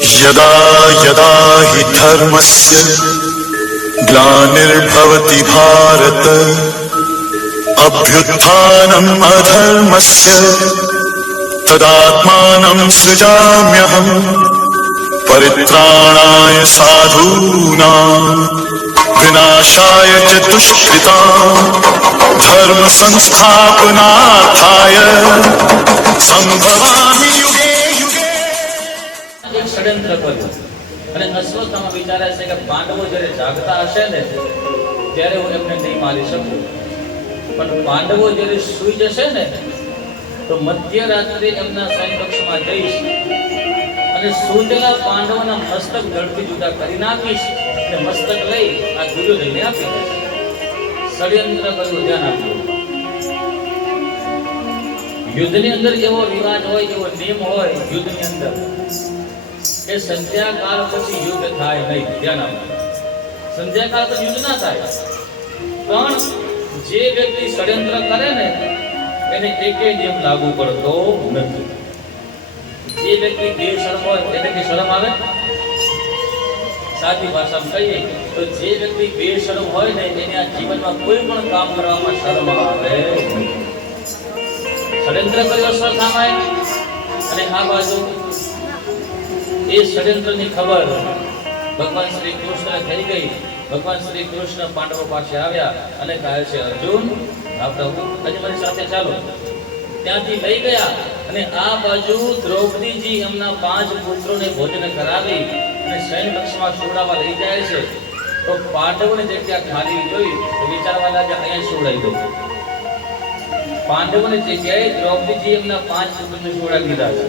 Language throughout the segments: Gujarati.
यदा यदा हि धर्मस्य ग्लानिर्भवति भारत अभ्युत्थानम् अधर्मस्य तदात्मानं सृजाम्यहम् परित्राणाय साधूनां विनाशाय च दुष्कृतां धर्म संस्थापनार्थाय संभवामि युगे युगे। એક ષડયંત્ર કર્યું અને અશ્વત્થામા વિચારે છે કે પાંડવો જ્યારે જાગતા હશે ને ત્યારે હું એમને નહીં મારી શકું, પણ પાંડવો જ્યારે સૂઈ જશે ને તો મધ્યરાત્રે એમના સૈન્યકક્ષમાં જઈશ અને સૂતેલા પાંડવોના મસ્તક ધડથી જુદા કરી નાખીશ અને મસ્તક લઈ આ દુર્યોધનને આપી દઈશ. ષડયંત્ર કર્યું, ધ્યાન આપજો. યુદ્ધની અંદર એવો રિવાજ હોય, એવો નિયમ હોય યુદ્ધની અંદર કે સંધ્યાકાળ પછી યુદ્ધ થાય નહીં. ધ્યાન આપજો. સંધ્યાકાળ પછી યુદ્ધ ના થાય, પણ જે વ્યક્તિ ષડયંત્ર કરે ને એને એકે નિયમ લાગુ પડતો નથી. જે વ્યક્તિ બેશરમ હોય એને કે શરમ આવે? સાદી ભાષામાં કહીએ તો જે વ્યક્તિ બેશરમ હોય ને એને આ જીવનમાં કોઈ પણ કામ કરવામાં શરમ આવે નહીં. ષડયંત્ર કર્યો અશ્વત્થામાએ અને આ બાજુ એ ષડયંત્રની ખબર ભગવાન શ્રી કૃષ્ણને થઈ ગઈ. ભગવાન શ્રી કૃષ્ણ પાંડવો પાસે આવ્યા અને કહે છે, અર્જુન આપણે આજે મારી સાથે ચાલો. ત્યાંથી લઈ ગયા અને આ બાજુ દ્રૌપદીજી એમના 5 પુત્રોને ભોજન કરાવી અને સૈન્યકક્ષમાં સુવડાવવા લઈ જાય છે. તો પાંડવોને જગ્યા ખાલી જોઈ તો વિચારવા લાગ્યા અહીંયા સુવડાવી દો. પાંડવોની જગ્યાએ દ્રૌપદીજી એમના 5 પુત્રોને સુવડાવી દીધા છે.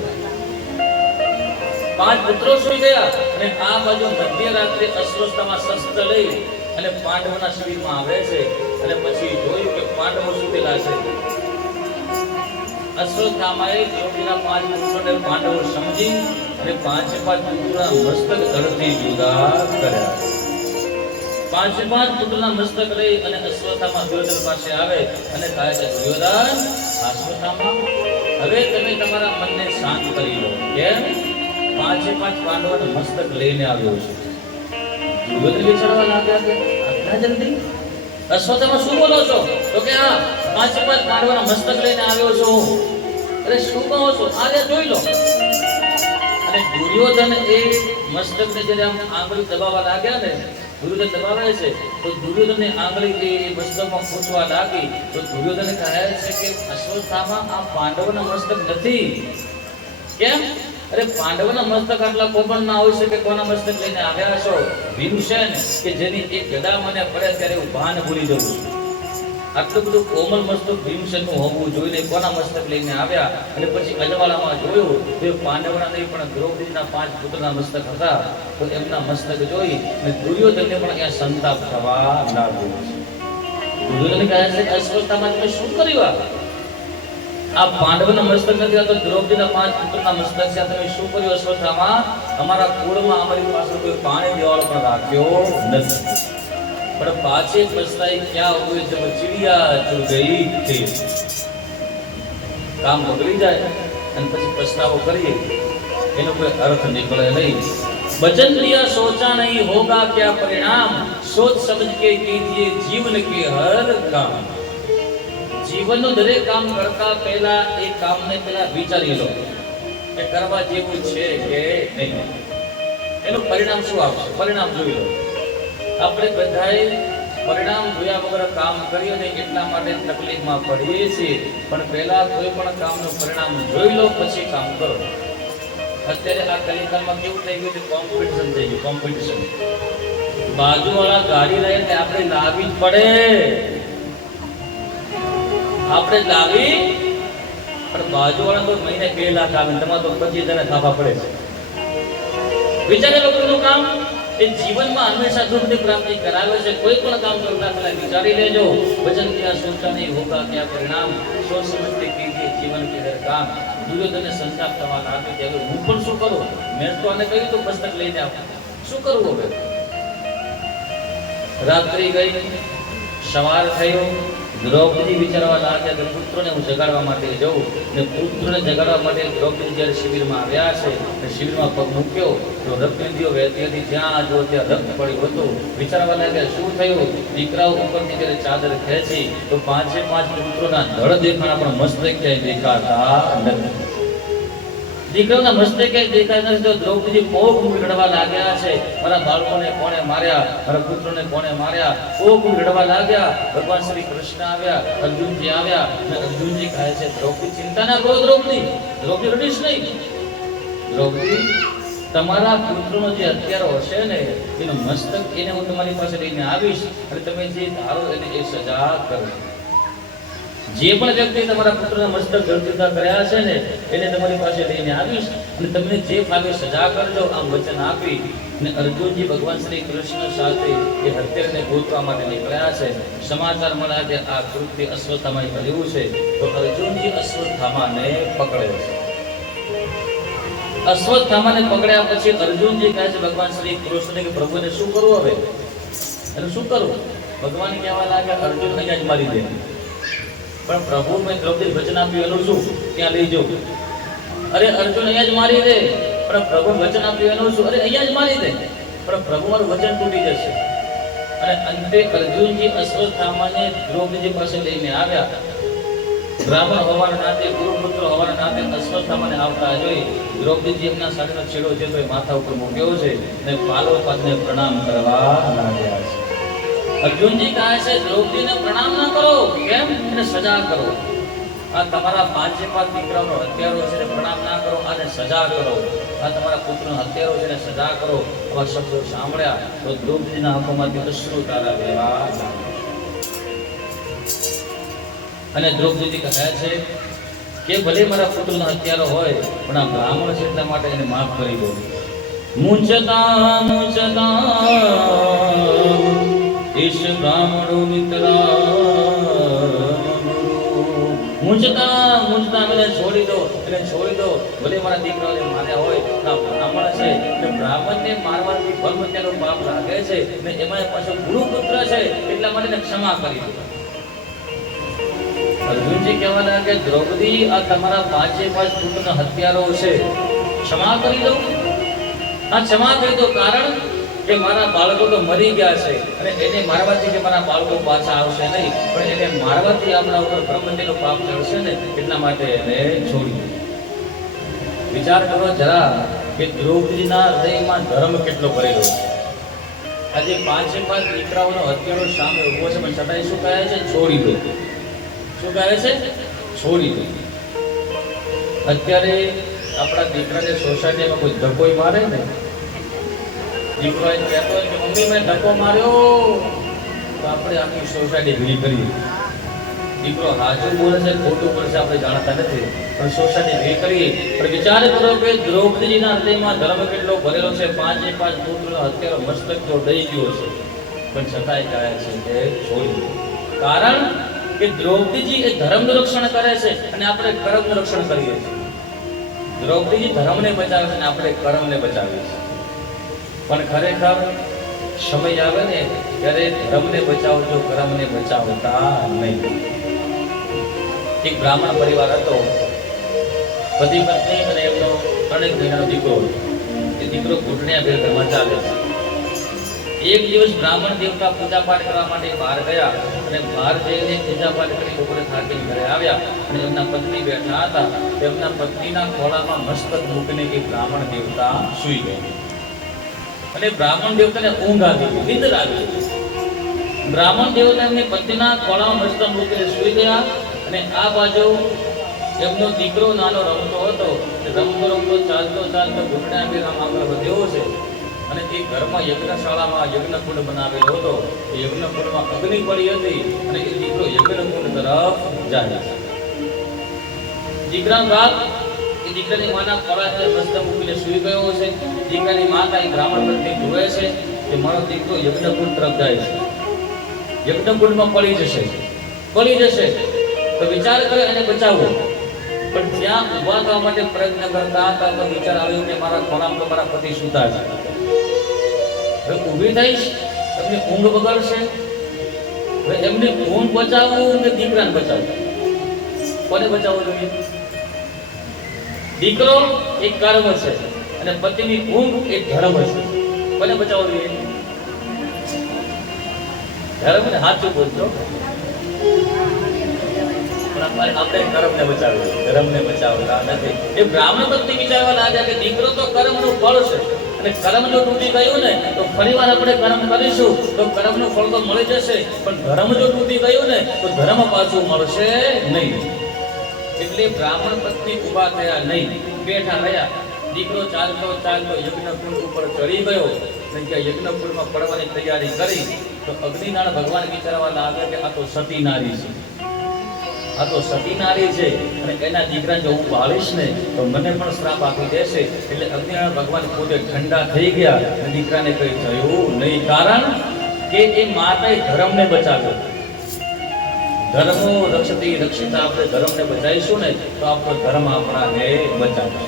5 પુત્રો સુઈ ગયા અને આ બાજુ મધ્યરાત્રે અશ્વત્થામા શસ્ત્ર લઈ અને પાંડવોના શિબિરમાં આવે છે અને પછી જોયું કે પાંડવો સુતેલા છે. અશ્વત્થામાએ દ્રૌપદીના 5 પુત્રોને પાંડવો સમજી અને 5 પુત્રોના મસ્તક ધડથી જુદા કર્યા. 5 પુત્રોના મસ્તક લઈ અને અશ્વત્થામા દુર્યોધન પાસે આવે અને કહે છે, દુર્યોધન, અશ્વત્થામા, હવે તમે તમારા મનને શાંત કરી લો. કેમ? 5 પાંડવોના મસ્તક લઈને આવ્યો છું. દુર્યોધન વિચારવા લાગ્યા કે આટલા જલ્દી અશ્વત્થામા શું બોલો છો? તો કે હા, 5 પાંડવોના મસ્તક લઈને આવ્યો છું. અરે શું કહો છો? આજે જોઈ લો. અને દુર્યોધન એ મસ્તકને જ્યારે આમ આંગળી દબાવવા લાગ્યા ને, દુર્યોધન દબાવે છે તો દુર્યોધનની આંગળી એ મસ્તકમાં ખૂંચવા લાગી. તો દુર્યોધન કહે છે કે અશ્વત્થામા, આ પાંડવોના મસ્તક નથી. કેમ? અરે પાંડવોના મસ્તક આટલા કોપણ ના હોય છે કે કોના મસ્તક લઈને આવ્યા છો? ભીમસેન કે જેની એક ગદા મને પડે ત્યારે હું ભાન ભૂલી જઉં છું. આટલું બધું કોમલ મસ્તક ભીમસેનનું હોવું જોઈને કોના મસ્તક લઈને આવ્યા અને પછી અજવાળામાં જોયું તો પાંડવોના નહીં પણ દ્રૌપદીના 5 પુત્રના મસ્તક હતા. તો એમના મસ્તક જોઈ અને દુર્યોધનને પણ અહીંયા સંતાપ થવા લાગ્યો. દુર્યોધન કહે છે, અશ્વત્થામા, તમે શું કર્યું? આ પાંડવોના મસ્તક નથી, આ તો દ્રૌપદીના 5 પુત્રના મસ્તક છે. તમે શું કર્યું અશ્વત્થામા? અમારા કુળમાં અમારી પાસે કોઈ પાણી દેવાળો પણ રાખ્યો નથી. પણ પાછે પછતાઈ ક્યાં હોય જબ ચિડિયા ચુર ગઈ થी. કામ બગડી જાય અને પછી પછતાવો કરીએ એનો કોઈ અર્થ નીકળે નહીં. वचन दिया सोचा नहीं होगा क्या परिणाम, सोच समझ के कीजिए जीवन के हर काम. જીવનનું દરેક કામ કરતા પહેલા એ કામને પહેલા વિચારી લો કે કરવા જેવું છે કે નહીં. એનું પરિણામ શું આવશે? પરિણામ જોઈ લો. આપણે બધાએ પરિણામ જોયા વગર કામ કરીએ ને એટલા માટે તકલીફમાં પડીએ છીએ. પણ પહેલા કોઈ પણ કામનું પરિણામ જોઈ લો પછી કામ કરો. અત્યારે આ કલિકાલમાં કેવું થઈ ગયું છે? કોમ્પિટિશન થઈ ગયું. કોમ્પિટિશન. બાજુવાળા ગાડી લઈને આપણે લાવવી જ પડે. આપણે લાવી પણ બાજુવાળા તો મહિને 2 લાખ આવે, તમારે તો 25,000 થાપા પડે છે. વિચારે લોકોનું કામ એ જીવનમાં હંમેશા દુઃખની પ્રાપ્તિ કરાવે છે. કોઈ પણ કામ કરતા પહેલા વિચારી લેજો. વચન દિયા સોચા નહીં હોગા ક્યા પરિણામ, સોચ સમજ કે કીજીએ જીવન કે હર કામ. દુર્યોધનને સંતાપ થવા લાગ્યો કે હવે હું પણ શું કરું? મેં તો આને કહ્યું તો પુસ્તક લઈને આવ. શું કરવું હવે? રાત્રિ ગઈ, સવાર થયો, દ્રૌપદી વિચારવા લાગ્યા કે પુત્રને હું જગાડવા માટે જઉં, ને પુત્રને જગાડવા માટે દ્રૌપદી જ્યારે શિબિરમાં આવ્યા છે અને શિબિરમાં પગ મૂક્યો તો રક્તનદીઓ વહેતી હતી, જ્યાં જો ત્યાં રક્ત પડ્યું હતું. વિચારવા લાગ્યા શું થયું. દીકરાઓ ઉપરથી જ્યારે ચાદર ખેંચી તો પાંચે પાંચ પુત્રોના ધડ દેખાણા પણ મસ્તક ક્યાંય દેખાતા નથી. દીકરાઓના મસ્તકે ક્યાંય દેખાતા નથી. તો દ્રૌપદી કોક રડવા લાગ્યા છે, મારા બાળકોને કોણે માર્યા, મારા પુત્રોને કોણે માર્યા. કોક રડવા લાગ્યા. ભગવાન શ્રી કૃષ્ણ આવ્યા, અર્જુનજી આવ્યા અને અર્જુનજી કહે છે દ્રૌપદી ચિંતા ના કરો, દ્રૌપદી રડીશ નહીં. દ્રૌપદી તમારા પુત્રનો જે હત્યારો હશે ને એનું મસ્તક એને હું તમારી પાસે લઈને આવીશ અને તમે જે ધારો એને એ સજા કરો. જે પણ વ્યક્તિ તમારા પુત્રના મસ્તક ગળચુતા કર્યા છે ને એને તમારી પાસે લઈને આવીશ અને તમને જે ફાવે સજા કરજો, આમ વચન આપી અને અર્જુનજી ભગવાન શ્રી કૃષ્ણ સાથે એ હત્યાને ગોતવા માટે નીકળ્યા છે. સમાચાર મળ્યા કે આ કૃત્ય અશ્વત્થામાએ કર્યું છે. તો અર્જુનજી અશ્વત્થામાને પકડે છે. અશ્વત્થામાને પકડ્યા પછી અર્જુનજી કહે છે ભગવાન શ્રી કૃષ્ણ કે પ્રભુને શું કરવું હવે, અને શું કરવું. ભગવાન કહેવા લાગ્યા અર્જુન અહીંયા જ મારી દે. પણ પ્રભુ મેં દ્રૌપદી વચન આપ્યું એનું શું, ત્યાં લઈ જાઉં. અરે અર્જુન અહીંયા જ મારી દે. પણ પ્રભુ વચન આપ્યું એનું શું, અરે અહીંયા જ મારી દે. પણ પ્રભુ મારું વચન તૂટી જશે. અને અંતે અર્જુનજી અશ્વત્થામાને દ્રૌપદી પાસે લઈને આવ્યા. બ્રાહ્મણ હોવાના નાતે, ગુરુપુત્ર હોવાના નાતે અશ્વત્થામાને આવતા જોઈ દ્રૌપદીજી એમના સાડીનો છેડો છે તો એ માથા ઉપર મૂક્યો છે અને પાલોપાદને પ્રણામ કરવા લાગ્યા છે. અર્જુનજી કહે છે દ્રૌપદીને પ્રણામ ન કરો, કેમ, એને સજા કરો. આ તમારા પાંચે પાંચ દીકરાઓનો હત્યારો છે, પ્રણામ ના કરો, આને સજા કરો. આ તમારા પુત્રનો હત્યારો છે, સજા કરો. આવા શબ્દો સાંભળ્યા તો દ્રૌપદીના આંખોમાંથી અશ્રુ તારા વહેવા લાગ્યા. અને દ્રૌપદી કહે છે કે ભલે મારા પુત્રનો હત્યારો હોય પણ આ બ્રાહ્મણ છે એટલા માટે એને માફ કરી દો. મુંચતા મુંચતા ઈશ બ્રાહ્મણો મિત્રા, મુંચતા મુંચતા એને છોડી દો, એને છોડી દો. ભલે મારા દીકરાઓને માર્યા હોય પણ આ બ્રાહ્મણ છે એટલે બ્રાહ્મણને મારવાથી ભલ હત્યાનો પાપ લાગે છે ને એમાં પાછો ગુરુપુત્ર છે એટલા માટે ક્ષમા કરી દો. અર્જુનજી કહેવા લાગે દ્રૌપદી આ તમારા પાંચે પાંચ પુત્રના હત્યારો છે, ક્ષમા કરી દો. આ ક્ષમા કરી દો, કારણ કે મારા બાળકો તો મરી ગયા છે અને એને મારવાથી કે મારા બાળકો પાછા આવશે નહીં, પણ એને મારવાથી આપણા ઉપર બ્રહ્મહત્યાનો પાપ ચડશે ને એટલા માટે એને છોડી દો. વિચાર કરો જરા કે દ્રૌપદીના હૃદયમાં ધર્મ કેટલો ભરેલો છે. આજે પાંચે પાંચ દીકરાઓનો હત્યારો સામે ઉભો છે પણ છતાંય શું કહે છે, છોડી દો. શું કહે છે, છોડી દો. અત્યારે આપણા દીકરાને સોસાયટીમાં કોઈ ધક્કોય મારે ને, દીકરો એમ કહેતો હોય કે મમ્મી મેં ધક્કો માર્યો, તો આપણે આખી સોસાયટી ભેગી કરીએ. દીકરો હાજર બોલે છે ખોટું બોલે છે આપણે જાણતા નથી, પણ સોસાયટી ભેગી કરીએ. પણ વિચાર કરો કે દ્રૌપદીના હૃદયમાં ધર્મ કેટલો ભરેલો છે. પાંચે પાંચ પુત્રનો હત્યારો મસ્તક તો દઈ ગયો છે પણ છતાંય કહે છે કે છોડી દો. કારણ કે દ્રૌપદીજી એ ધર્મનું રક્ષણ કરે છે અને આપણે કર્મનું રક્ષણ કરીએ છીએ. દ્રૌપદીજી ધર્મને બચાવે છે અને આપણે કર્મને બચાવીએ છીએ. પણ ખરેખર સમય આવે ને ત્યારે ધર્મને બચાવજો, કર્મને બચાવતા નહીં. એક બ્રાહ્મણ પરિવાર હતો, પતિ પત્ની અને એમનો 3 મહિનાનો દીકરો. એ દીકરો ઘૂંટણિયા ભેર ઘરમાં ચાલે છે. એક દિવસ બ્રાહ્મણ દેવતા પૂજા પાઠ કરવા માટે બહાર ગયા અને બહાર જઈને પૂજા પાઠ કરી બપોરે થાકીને ઘરે આવ્યા અને એમના પત્ની બેઠા હતા. તેમના પત્નીના ખોળામાં મસ્તક મૂકીને એ બ્રાહ્મણ દેવતા સૂઈ ગયા અને બ્રાહ્મણ દેવતાને ઊંઘ આવી ગઈ, નિંદર આવી ગઈ. બ્રાહ્મણ દેવતા એમની પત્નીના ખોળામાં મસ્તક મૂકીને સૂઈ ગયા અને આ બાજુ એમનો દીકરો નાનો રમતો હતો. રમતો રમતો ચાલતો ચાલતો ઘૂંટણા ભેર આમ આગળ વધ્યો છે અને એ ઘરમાં યજ્ઞશાળામાં યજ્ઞકુંડ બનાવેલો હતો. એ યજ્ઞકુંડમાં અગ્નિ પડી હતી અને એ દીકરો યજ્ઞકુંડ તરફ જાય છે. દીકરાનો બાપ એ દીકરાની માના ખોળામાં મસ્તક મૂકીને સૂઈ ગયો છે. દીકરાની માતા એ બ્રાહ્મણ પત્ની જુએ છે કે મારો દીકરો યજ્ઞકુંડ તરફ જાય છે, યજ્ઞકુંડમાં પડી જશે, પડી જશે. તો વિચાર કરે એને બચાવવો. પણ ત્યાં ઊભા થવા માટે પ્રયત્ન કરતા હતા તો વિચાર આવ્યો કે મારા ખોળામાં તો મારા પતિ સૂતા છે, હવે ઊભી થઈશ તમને ઊંઘ બગડશે. હવે એમને ઊંઘ બચાવવું કે દીકરાને બચાવવું? કોને બચાવવું જોઈએ? દીકરો એક કર્મ છે અને પતિની ઊંઘ એક ધર્મ છે. કોને બચાવવું જોઈએ? ધર્મ ને. સાચું બોલજો. પણ આપણે કર્મને બચાવ્યું, ધર્મને બચાવતા નથી. એ બ્રાહ્મણ ભક્તિ વિચારવા લાગ્યા કે દીકરો તો કર્મનું ફળ છે અને કર્મ જો તૂટી ગયું ને તો ફરીવાર આપણે કર્મ કરીશું તો કર્મનું ફળ તો મળી જશે, પણ ધર્મ જો તૂટી ગયું ને તો ધર્મ પાછું મળશે નહીં. એટલે બ્રાહ્મણ પત્ની ઉભા થયા નહીં, બેઠા રહ્યા. દીકરો ચાલતો ચાલતો યજ્ઞકુંડ ઉપર ચડી ગયો અને ત્યાં યજ્ઞકુંડમાં પડવાની તૈયારી કરી તો અગ્નિનારાયણ ભગવાન વિચારવા લાગ્યા કે આ તો સતી નારી છે, આ તો સતી નારી છે અને એના દીકરાને જો હું બાળીશ ને તો મને પણ શ્રાપ આપી દેશે. એટલે અગ્નિનારાયણ ભગવાન પોતે ઠંડા થઈ ગયા અને દીકરાને કઈ થયું નહીં, કારણ કે એ માતાએ ધર્મને બચાવ્યો. ધર્મો રક્ષતી રક્ષિતા. આપણે ધર્મને બચાવીશું ને તો આપણો ધર્મ આપણાને બચાવશે.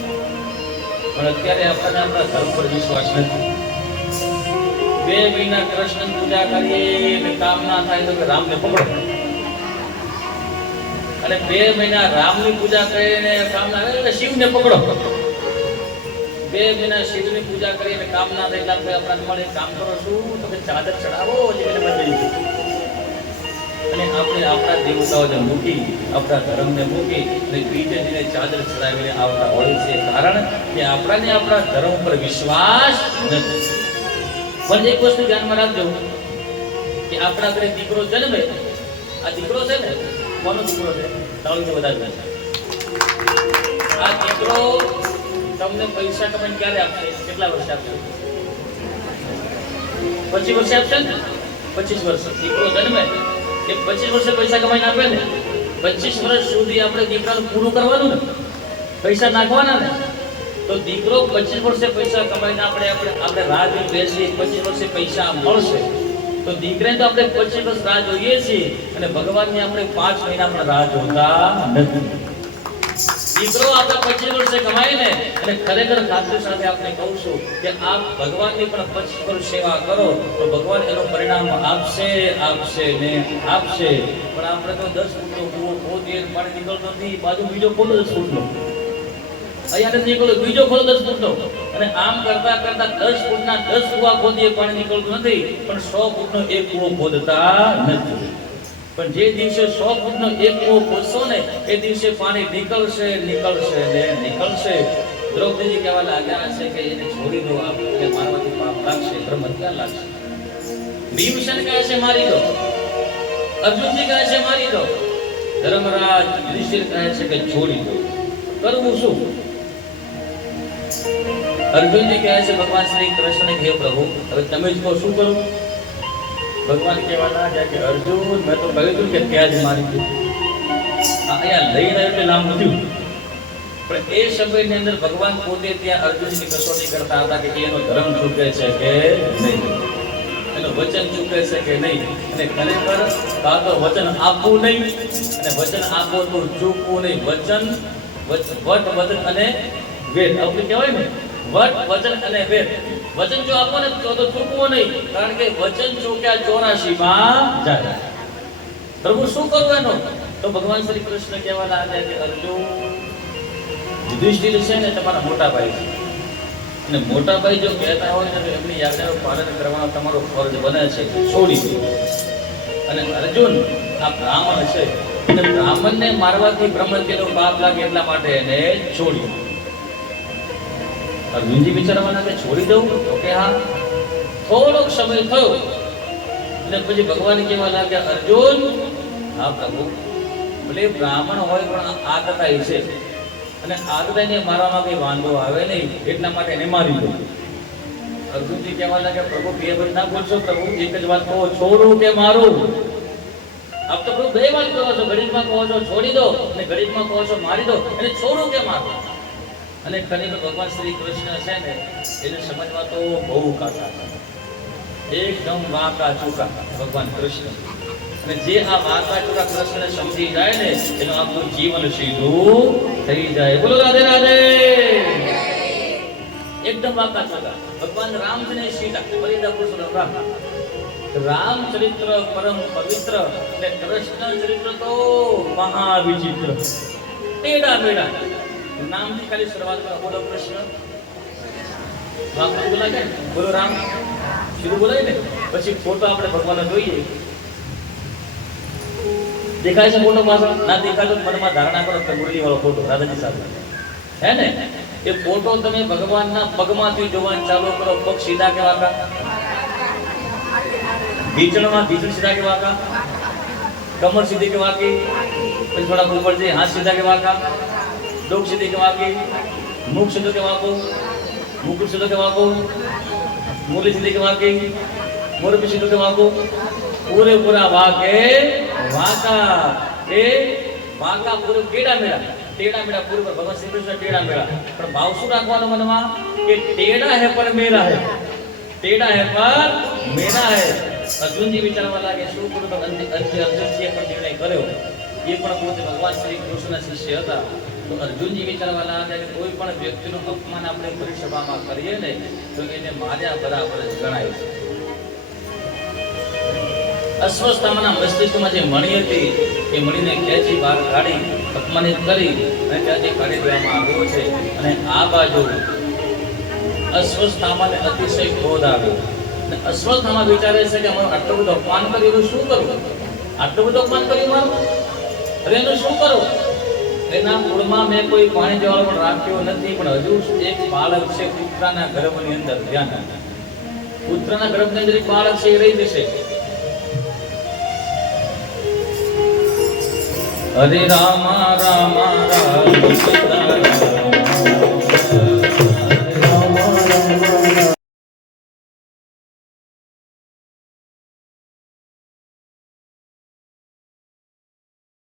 પણ અત્યારે આપણને આપણા ધર્મ પર વિશ્વાસ નથી. 2 મહિના કૃષ્ણ પૂજા કરીએ ને કામ ના થાય તો કે રામને પકડો, અને 2 મહિના રામની પૂજા કરીને કામ ના થાય તો શિવને પકડો. 2 મહિના શિવની પૂજા કરીને કામ ના થાય એટલે આપણને મળે કામ કરો શું તો કે ચાદર ચડાવો અને આપણે આપણા દેવતાઓને મૂકી, આપણા ધર્મને મૂકી અને બીજેને ચાદર ચડાવીને આવતા હોય છે, કારણ કે આપણાને આપણા ધર્મ પર વિશ્વાસ નથી. પણ એક વસ્તુ ધ્યાનમાં રાખજો કે આપણા ઘરે દીકરો જન્મે, આ દીકરો છે ને કોનો દીકરો છે? તાળીથી વધારે. આ દીકરો તમને પૈસા કમાઈને ક્યારે આપશે? કેટલા વર્ષે આપશે? 25 વર્ષે આપશે ને? 25 વર્ષ દીકરો જન્મે એ 25 વર્ષે પૈસા કમાઈને આપે ને, 25 વર્ષ સુધી આપણે દીકરાનું પૂરું કરવાનું ને, પૈસા નાખવાના ને. તો દીકરો 25 વર્ષે પૈસા કમાઈને આપણે રાહ જોઈ બેસી 25 વર્ષે પૈસા મળશે તો દીકરાને તો આપણે 25 વર્ષ રાહ જોઈએ છીએ અને ભગવાનની આપણે 5 મહિના પણ રાહ જોતા નથી. દીકરો આપણે 25 વર્ષે કમાય ને અને ખરેખર ખાતરી સાથે આપણે કહું છું કે આપ ભગવાનની પણ 25 વર્ષ સેવા કરો તો ભગવાન એનું પરિણામ આપશે, આપશે ને આપશે. પણ આપણે તો 10 ફૂટનો કૂવો ખોદીએ પાણી નીકળતો નથી, બાજુ બીજો ખોલો 10 ફૂટનો, અહીંયા નીકળ્યો બીજો ખોલો 10 ફૂટનો, અને આમ કરતા કરતા 10 ફૂટના 10 કૂવા ખોદીએ પાણી નીકળતું નથી, પણ 100 ફૂટનો એક કૂવો ખોદતા નથી. પણ જે દિવસે 100 ફૂટનો એક કૂવો ખોદશો ને એ દિવસે પાણી નીકળશે, નીકળશે ને નીકળશે. દ્રૌપદીજી કહેવા લાગ્યા છે કે એને છોડી દો, આપણે મારવાથી પાપ લાગશે, ધર્મ ક્યાં લાગશે? ભીમસેન કહે છે મારી દો, અર્જુનજી કહે છે મારી દો, ધર્મરાજ યુધિષ્ઠિર કહે છે કે છોડી દો. કરવું શું? અર્જુનજી કહે છે ભગવાન શ્રી કૃષ્ણને હે પ્રભુ હવે તમે જ કહો શું કરું? ભગવાન કહેવા લાગ્યા કે અર્જુન મેં તો કહ્યું હતું કે ત્યાં જ મારી દઉં. અહીંયા લઈને એટલે નામ નથી, પણ એ સમયની અંદર ભગવાન પોતે ત્યાં અર્જુનની કસોટી કરતા હતા કે એનો ધર્મ ચૂકે છે કે નહીં, એનું વચન ચૂકે છે કે નહીં. અને ખરેખર કાં તો વચન આપવું નહીં અને વચન આપવો તો ચૂકવું નહીં. વચન વટ વચન અને વેદ આપણે કહેવાય ને, વટ વચન અને વેદ. વચન જો આપો ને તો ચૂકવો નહીં, કારણ કે વચન ચૂક્યા 84 માં જાય. પ્રભુ શું કરવું એનો? તો ભગવાન શ્રી કૃષ્ણ કહેવા લાગ્યા કે અર્જુન યુધિષ્ઠિર છે ને તમારા મોટા ભાઈ છે, અને મોટા ભાઈ જો કહેતા હોય ને તો એમની આજ્ઞાનું પાલન કરવાનો તમારો ફરજ બને છે, છોડી દો. અને અર્જુન આ બ્રાહ્મણ છે અને બ્રાહ્મણને મારવાથી બ્રહ્મહત્યાનું પાપ લાગે એટલા માટે એને છોડી. અર્જુનજી વિચારવાના કે છોડી દઉં તો કે હા. થોડોક સમય થયો અને પછી ભગવાન કહેવા લાગ્યા અર્જુન હા પ્રભુ ભલે બ્રાહ્મણ હોય પણ આતતાઈ છે અને આતતાઈને મારવામાં કઈ વાંધો આવે નહીં એટલા માટે એને મારી દો. અર્જુનજી કહેવા લાગ્યા પ્રભુ બે વખત ના બોલશો પ્રભુ, એક જ વાત કહો છોડું કે મારું? આપ તો પ્રભુ બે વાત કહો છો, ઘડીકમાં કહો છો છોડી દો અને ઘડીકમાં કહો છો મારી દો, અને છોડું કે મારું? અને ખરેખર ભગવાન શ્રી કૃષ્ણ છે ને એને સમજવા તો બહુ કાચા છે, એકદમ વાંકા ચૂકા ભગવાન કૃષ્ણ. અને જે આ વાંકા ચૂકા કૃષ્ણને સમજી જાય ને એનું આપણું જીવન સીધું થઈ જાય. બોલો રાધે રાધે. એકદમ વાંકા ચૂકા ભગવાન રામ છે ને સીતા પરિતા પુરુષોત્તમ રામ. રામચરિત્ર પરમ પવિત્ર ને કૃષ્ણ ચરિત્ર તો મહાવિચિત્ર. ટેડા મેડા નામથી ખાલી શરૂઆત કરો. બોલો કૃષ્ણ, રામ બોલાય ને, બોલો રામ શરૂ બોલાય ને. પછી ફોટો આપણે ભગવાનનો જોઈએ. દેખાય છે ફોટો પાછળ? ના દેખાતો મનમાં ધારણા કરો કે મુરલી વાળો ફોટો રાધાજી સાથે હે ને. એ ફોટો તમે ભગવાનના પગમાંથી જોવાનું ચાલુ કરો. પગ સીધા કે વાંકા? ઢીચણમાં ઢીચણ સીધા કે વાંકા? કમર સીધી કે વાંકી? પછી થોડા ઉપર જઈએ, હાથ સીધા કે વાંકા? ડોક સીધી કે વાંકી? મુખ સીધો કે વાંકો? મુકુટ સીધો કે વાંકો? મુરલી સીધી કે વાંકી? મોરબી સીધો કે વાંકો? પૂરેપૂરા વાંકે વાંકા. એ વાંકા પૂરે ટેડા મેળા. ટેડા મેળા પૂરે ભગવાન શ્રી કૃષ્ણ ટેડા મેળા. પણ ભાવ શું રાખવાનો મનમાં કે ટેડા હે પર મેરા હે. ટેડા હે પર મેરા હે. અર્જુનજી વિચારવા લાગે શું કરું તો અર્જુનજીએ પણ નિર્ણય કર્યો. એ પણ પોતે ભગવાન શ્રી કૃષ્ણના શિષ્ય હતા. તો અર્જુનજી વિચારવા લાગે કે કોઈ પણ વ્યક્તિનું અપમાન આપણે પરિસભામાં કરીએ ને તો એને માર્યા બરાબર જ ગણાય છે. અશ્વસ્થામાના મસ્તિષ્કમાં જે મણી હતી એ મણીને ખેંચી બહાર કાઢી અપમાનિત કરી અને ત્યાંથી કાઢી દેવામાં આવ્યો છે. અને આ બાજુ અશ્વસ્થામાને અતિશય ક્રોધ આવ્યો. અને અશ્વસ્થામા વિચારે છે કે મારું આટલું બધું અપમાન કર્યું, શું કરું? આટલું બધું અપમાન કર્યું મારું, અરે એનું શું કરું? એના કુળમાં મેં કોઈ પાણી દેવાળો પણ રાખ્યો નથી, પણ હજુ એક બાળક છે પુત્રના ગર્ભની અંદર. ધ્યાન, પુત્રના ગર્ભની અંદર એક બાળક છે, એ રહી જશે. હરે રામા રામા રામ